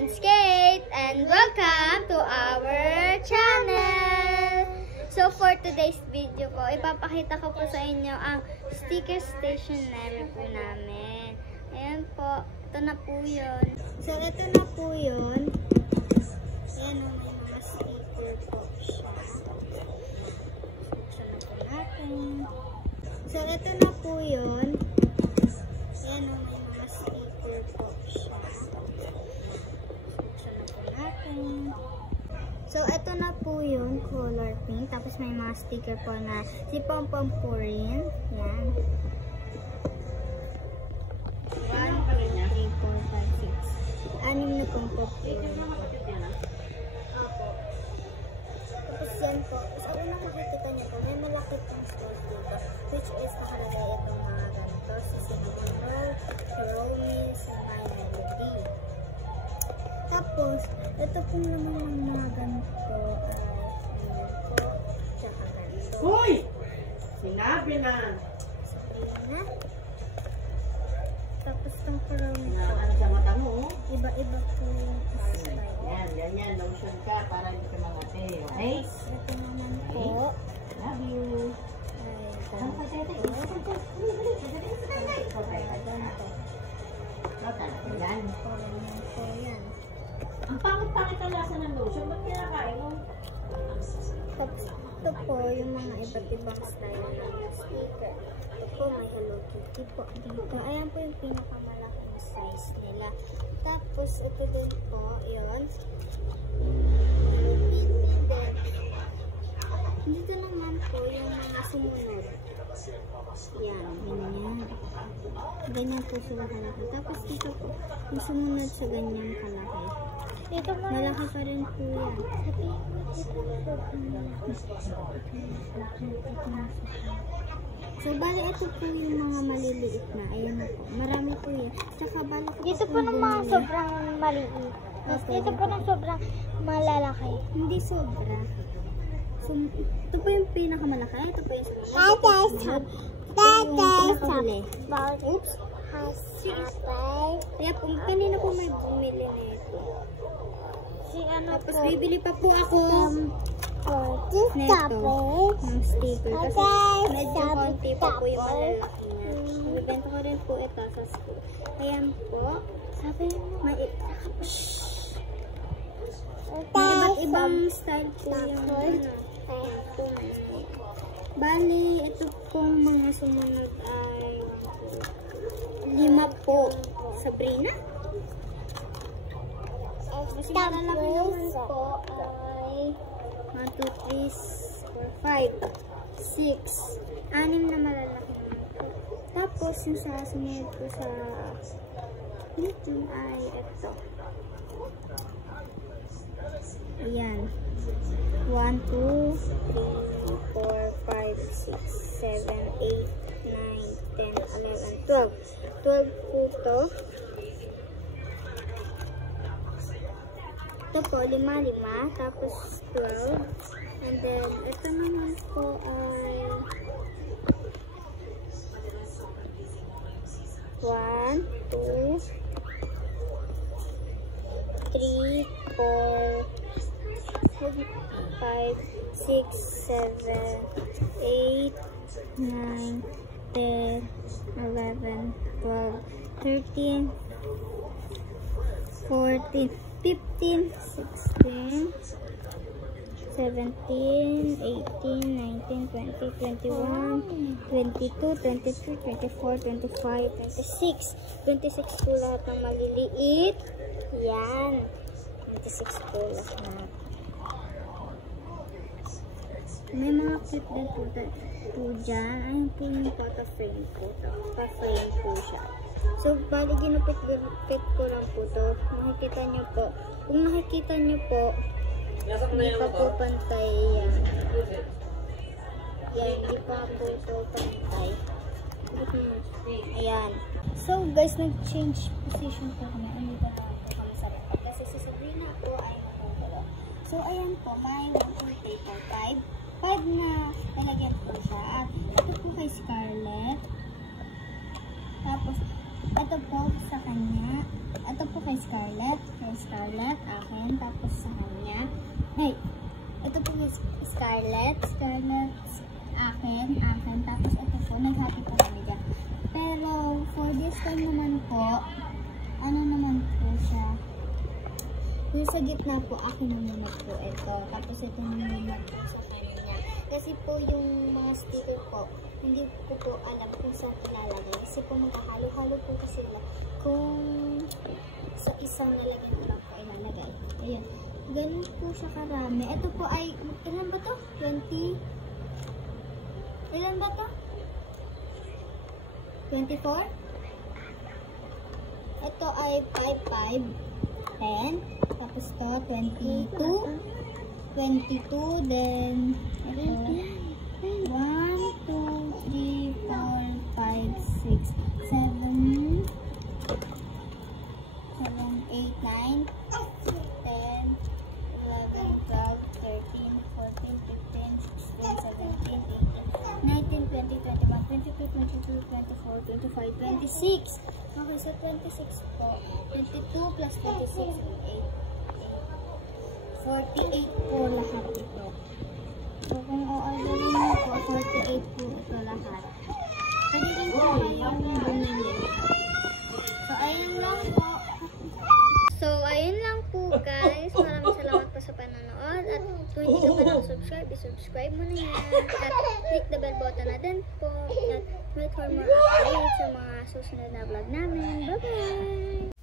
friends Kate and welcome to our channel! So for today's video po, ipapakita ko po sa inyo ang sticker stationery po namin. Ayan po, ito na po yun. So ito na po yun. Ayan o, may mga sticker po siya. Buksan na po natin. So ito na po yun. Ayan o, may mga sticker po siya. So, ito na po yung color pink. Tapos, may mga sticker po na si Pompom po rin. Yan. 1, 2, 3, 4, 5, 6. Anim na pong po po. Opo. Tapos, yan po. Sa unang makikita nyo po, may malaki pong store dito. Which is nakalagay itong mga ganito. Si Cinnamon Roll, Romies, and Melody. Tapos, ito pong naman ng mga ganito ay tsaka ganito. Hoy! Sinabi na! Sabrina. Tapos itong parang Ano sa mata mo? iba-iba po yung style. Yan, ganyan. Lotion ka para hindi ka mangate. Okay? Ito naman po. Love you. Ay, ganito. Yan. Parang yan po yan. Ang pangit-pangit ang lasa ng lotion. Ba't kinakain mo? Tapos ito po yung mga iba't ibang style ng sticker. Ito po may Hello Kitty po dito. Ayan po yung pinakamalaking size nila. Tapos ito din po, yun. Hello Kitty din. Dito naman po yung mga sumunod. Yan, ganyan. Ganyan po sila kalaki. Tapos dito po, yung sumunod sa ganyan kalaki. Dito mo. Malaki pa rin po yan. So, bali ito po yung mga maliliit na. Ayan na po. Marami po yan. Tsaka bali Dito po ng mga sobrang maliit. Tapos dito po ng sobrang malalaki. Hindi sobra. So, ito po yung pinakamalaki. Ito po yung sumunod. Pinakahuli. Oops. Kaya po, kanina po may bumili na ito. Tapos bibili pa po ako neto ng sticker. Kasi medyo konti pa po yung malalaki niya. Bibenta ko rin po ito sa school. Ayan po. Sabi may iba't ibang style po yung bali, ito pong mga sumunod ay 5 po. Sabrina? Mas malalaki naman po ay 1, 2, 3, 4, 5, 6. 6 na malalaki naman po. Tapos, yung sa sumunod po sa YouTube ay ito. Ayan. 1, 2, 3, 4, 5, 6, 7, 8, 9, 10, 11, 12. 12 po to. Ito po, 5, tapos 12. And then, ito naman po ay 1, 2, 3, 4, 5, 6, 7, 8, 9, 10, 11, 12, 13, 14, 15, 16, 17, 18, 19, 20, 21, 22, 23, 24, 25, 26. 26 po lahat ng maliliit. Yan. 26 po lahat. May mga clip din po dyan. Ayun po yung photo frame po. Pa-frame po siya. So, bali ginupit ko lang po to. Nakikita nyo po. Kung nakikita nyo po, hindi pa po pantay yan. Yan, hindi pa po ito pantay. Ayan. So, guys, nag-change position po kami. Ano ba na po kami sa laptop? Kasi si Sabrina po ay nakukulo. So, ayan po. May 1, 2, 3, 4, 5 na nalagyan po siya. At ito po kay Scarlett. Tapos, Ito po sa kanya. Ito po kay Scarlett. Kay Scarlett, akin. Tapos sa kanya. Hey, ito po kay Scarlett. Scarlett, akin. Tapos ito po, naghati po kami dyan. Pero, for this time naman po, ano naman po siya? Yung sa gitna po, akin naman po ito. Tapos ito naman po sa kanya. Kasi po yung mga sticker po, hindi ko po alam kung saan ilalagay. Kasi po magkahalo-halo po kasi sila kung sa isang nalagyan ko lang po ilalagay. Ayan. Ganun po siya karami. Ito po ay, ilan ba to? 20? Ilan ba to? 24? Ito ay 5, 10. Tapos to, 22. 22, then, ito, 1, 2, 3, 4, 5, 6, 7, 8, 9, 10, 11, 12, 13, 14, 15, 16, 17, 18, 19, 20, 21, 22, 23, 24, 25, 26. Okay, so 26 po. 22 plus 26, 48 po lahat ito. So, kung o-orderin mo po, 48 po ito lahat. Pwede rin po yung bumili. So, ayun lang po. So, ayun lang po guys. Maraming salamat po sa panonood. At kung hindi ka pa nakasubscribe, i-subscribe mo na yan. At click the bell button na din po. At wait for more updates sa mga susunod na vlog namin. Bye-bye!